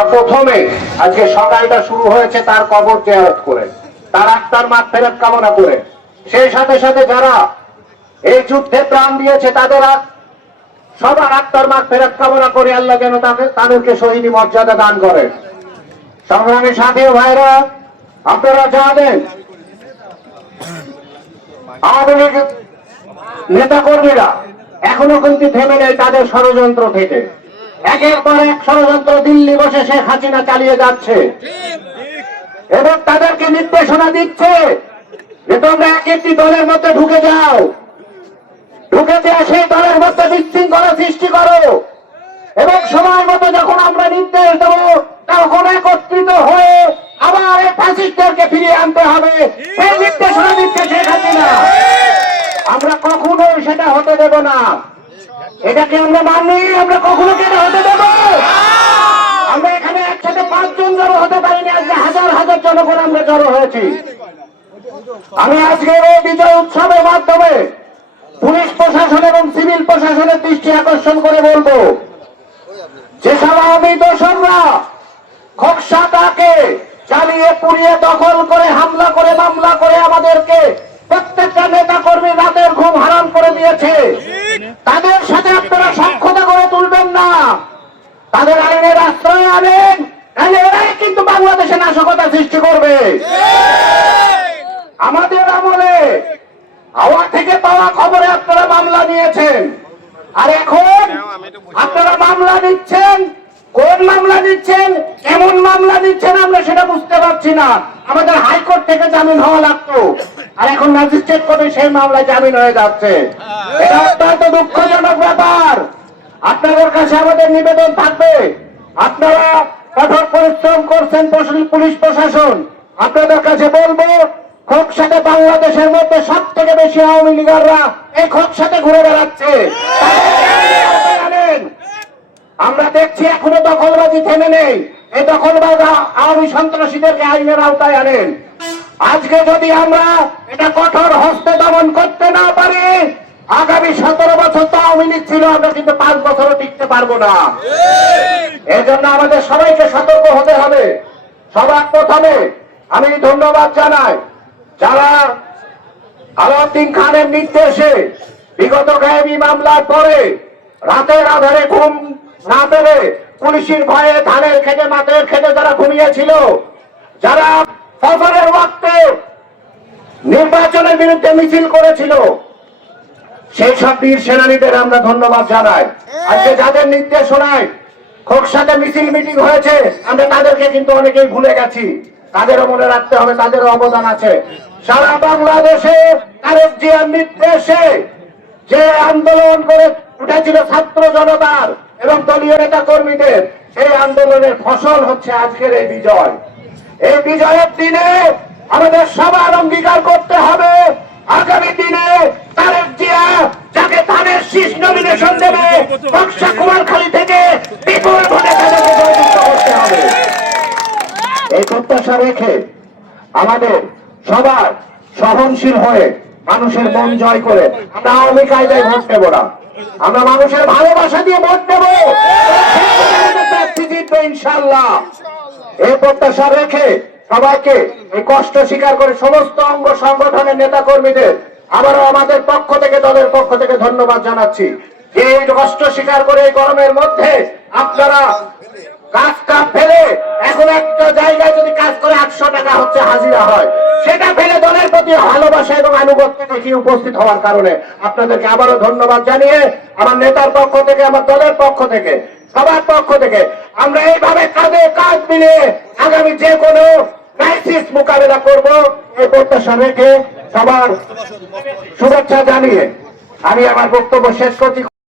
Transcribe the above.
তা প্রথমে আজকে সকালটা শুরু হয়েছে তার কবর জেয়ারত করে, তার আত্মার মাঠ ফেরত কামনা করে। সেই সাথে সাথে যারা এই যুদ্ধে প্রাণ দিয়েছে, তাদের সবার আত্মার মাঠ ফেরত কামনা করে আল্লাহ যেন তাদের, তাদেরকে শহীদি মর্যাদা দান করেন। সংগ্রামী সাথী ভাইরা, আপনারা জানেন, আওয়ামী লীগ নেতা কর্মীরা এখনও কিন্তু থেমে নেই তাদের ষড়যন্ত্র থেকে। একের পর এক ষড়যন্ত্র দিল্লি বসে শেখ হাসিনা চালিয়ে যাচ্ছে। এবং তাদেরকে নির্দেশনা দিচ্ছে যে তোমরা এক একটি দলের মধ্যে ঢুকে যাও। ঢুকে যায় সেই দলের মধ্যে বিশৃঙ্খলা সৃষ্টি করো। এবং সময় মতো যখন আমরা নির্দেশ দেবো তখন একত্রিত হয়ে আবার এই ফ্যাসিস্টদেরকে ফিরিয়ে আনতে হবে। সেই নির্দেশনা দিচ্ছে শেখ হাসিনা। আমরা কখনো সেটা হতে দেব না। এটাকে আমরা মানি আমরা কখনো কেন হতে দেব? আমরা এখানে একসাথে পাঁচজন জড়ো হতে পারিনি আজকে হাজার হাজার জনগণ আমরা জড়ো হয়েছি। আমি এই বিজয় উৎসবের মাধ্যমে পুলিশ প্রশাসন এবং সিভিল প্রশাসনের দৃষ্টি আকর্ষণ করে বলব যেসব আওয়ামী দোসররা খোকসাটাকে চালিয়ে পুড়িয়ে দখল করে হামলা করে মামলা করে আমাদেরকে প্রত্যেকটা নেতা কর্মী রাতের ঘুম হারাম করে দিয়েছে তাদের সাথে আপনারা সক্ষতা করে তুলবেন না তাদের আইনের আশ্রয় আনেন তাহলে এরাই কিন্তু বাংলাদেশে নাশকতা সৃষ্টি করবে। আমাদের আমলে হাওয়া থেকে পাওয়া খবরে আপনারা মামলা নিয়েছেন। আর এখন আপনারা মামলা নিচ্ছেন কোন মামলা নিচ্ছেন কেমন মামলা নিচ্ছেন আমরা সেটা বুঝতে পারছি না। আমাদের হাইকোর্ট থেকে জামিন হওয়া লাগতো। আর এখন ম্যাজিস্ট্রেট কোর্টে সেই মামলায় জামিন হয়ে যাচ্ছে। এটা অত্যন্ত দুঃখজনক ব্যাপার। আপনাদের কাছে আমাদের নিবেদন থাকবে। আপনারা কঠোর পরিশ্রম করছেন পুলিশ প্রশাসন। আপনাদের কাছে বলব খোকসাতে বাংলাদেশের মধ্যে সব থেকে বেশি আওয়ামী লীগাররা এই খোকসাতে ঘুরে বেড়াচ্ছে। আমরা দেখছি এখনও দখলবাজি থেমে নেই। এই দখলবাজ আওয়ামী সন্ত্রাসীদেরকে আইনের আওতায় আনেন। আজকে যদি আমরা এটা কঠোর হস্তে দমন করতে না পারি, আগামী সতেরো আওয়ামী ছিল, আমরা কিন্তু পাঁচ বছরও টিকতে পারব না। এই জন্য আমাদের সবাইকে সতর্ক হতে হবে। সবার প্রথমে আমি ধন্যবাদ জানাই যারা আলাউদ্দিন খানের নির্দেশে বিগত গায়েবী মামলার পরে রাতের আধারে ঘুম না পেরে পুলিশের ভয়ে ধানের খেতে, মাঠের খেতে যারা ঘুমিয়েছিল, যারা ফসলের ওয়াক্তে নির্বাচনের বিরুদ্ধে মিছিল করেছিল সেই সব বীর সেনানীদের আমরা ধন্যবাদ জানাই। আজকে যাদের নির্দেশনায় খোকসাতে মিছিল মিটিং হয়েছে, আমরা তাদেরকে কিন্তু অনেকেই ভুলে গেছি। তাদেরও মনে রাখতে হবে, তাদেরও অবদান আছে। সারা বাংলাদেশে তারেক জিয়ার নির্দেশে যে আন্দোলন করে উঠেছিল ছাত্র জনতার এবং দলীয় নেতা কর্মীদের সেই আন্দোলনের ফসল হচ্ছে আজকের এই বিজয়। এই বিজয়ের দিনে আমাদের সবার অঙ্গীকার করতে হবে। আগামী দিনে যাকে ধানের শীষ নমিনেশন দেবে, বক্সা থেকে বিপুল ভোটে তাদেরকে জয়যুক্ত করতে হবে। এই প্রত্যাশা রেখে আমাদের সবার সহনশীল হয়ে মানুষের মন জয় করে আমরা আওয়ামী কায়দায় ভোট দেবো না। আমরা মানুষের ভালোবাসা দিয়ে ভোট দেবো। ইনশাল্লাহ এই প্রত্যাশা রেখে সবাইকে এই কষ্ট স্বীকার করে সমস্ত অঙ্গ সংগঠনের নেতা কর্মীদের আবারও আমাদের পক্ষ থেকে, দলের পক্ষ থেকে ধন্যবাদ জানাচ্ছি। এই কষ্ট স্বীকার করে এই গরমের মধ্যে আপনারা কাজ কাজ ফেলে এখন একটা জায়গায় যদি কাজ করে আটশো টাকা হচ্ছে হাজিরা হয়, সেটা ফেলে দলের প্রতি ভালোবাসা এবং আনুগত্য দেখিয়ে উপস্থিত হওয়ার কারণে আপনাদেরকে আবারও ধন্যবাদ জানিয়ে আমার নেতার পক্ষ থেকে, আমার দলের পক্ষ থেকে, সবার পক্ষ থেকে আমরা এইভাবে কাঁধে কাজ মিলিয়ে আগামী যে কোনো ক্রাইসিস মোকাবেলা করব, এই প্রত্যাশা রেখে সবার শুভেচ্ছা জানিয়ে আমি আমার বক্তব্য শেষ করছি।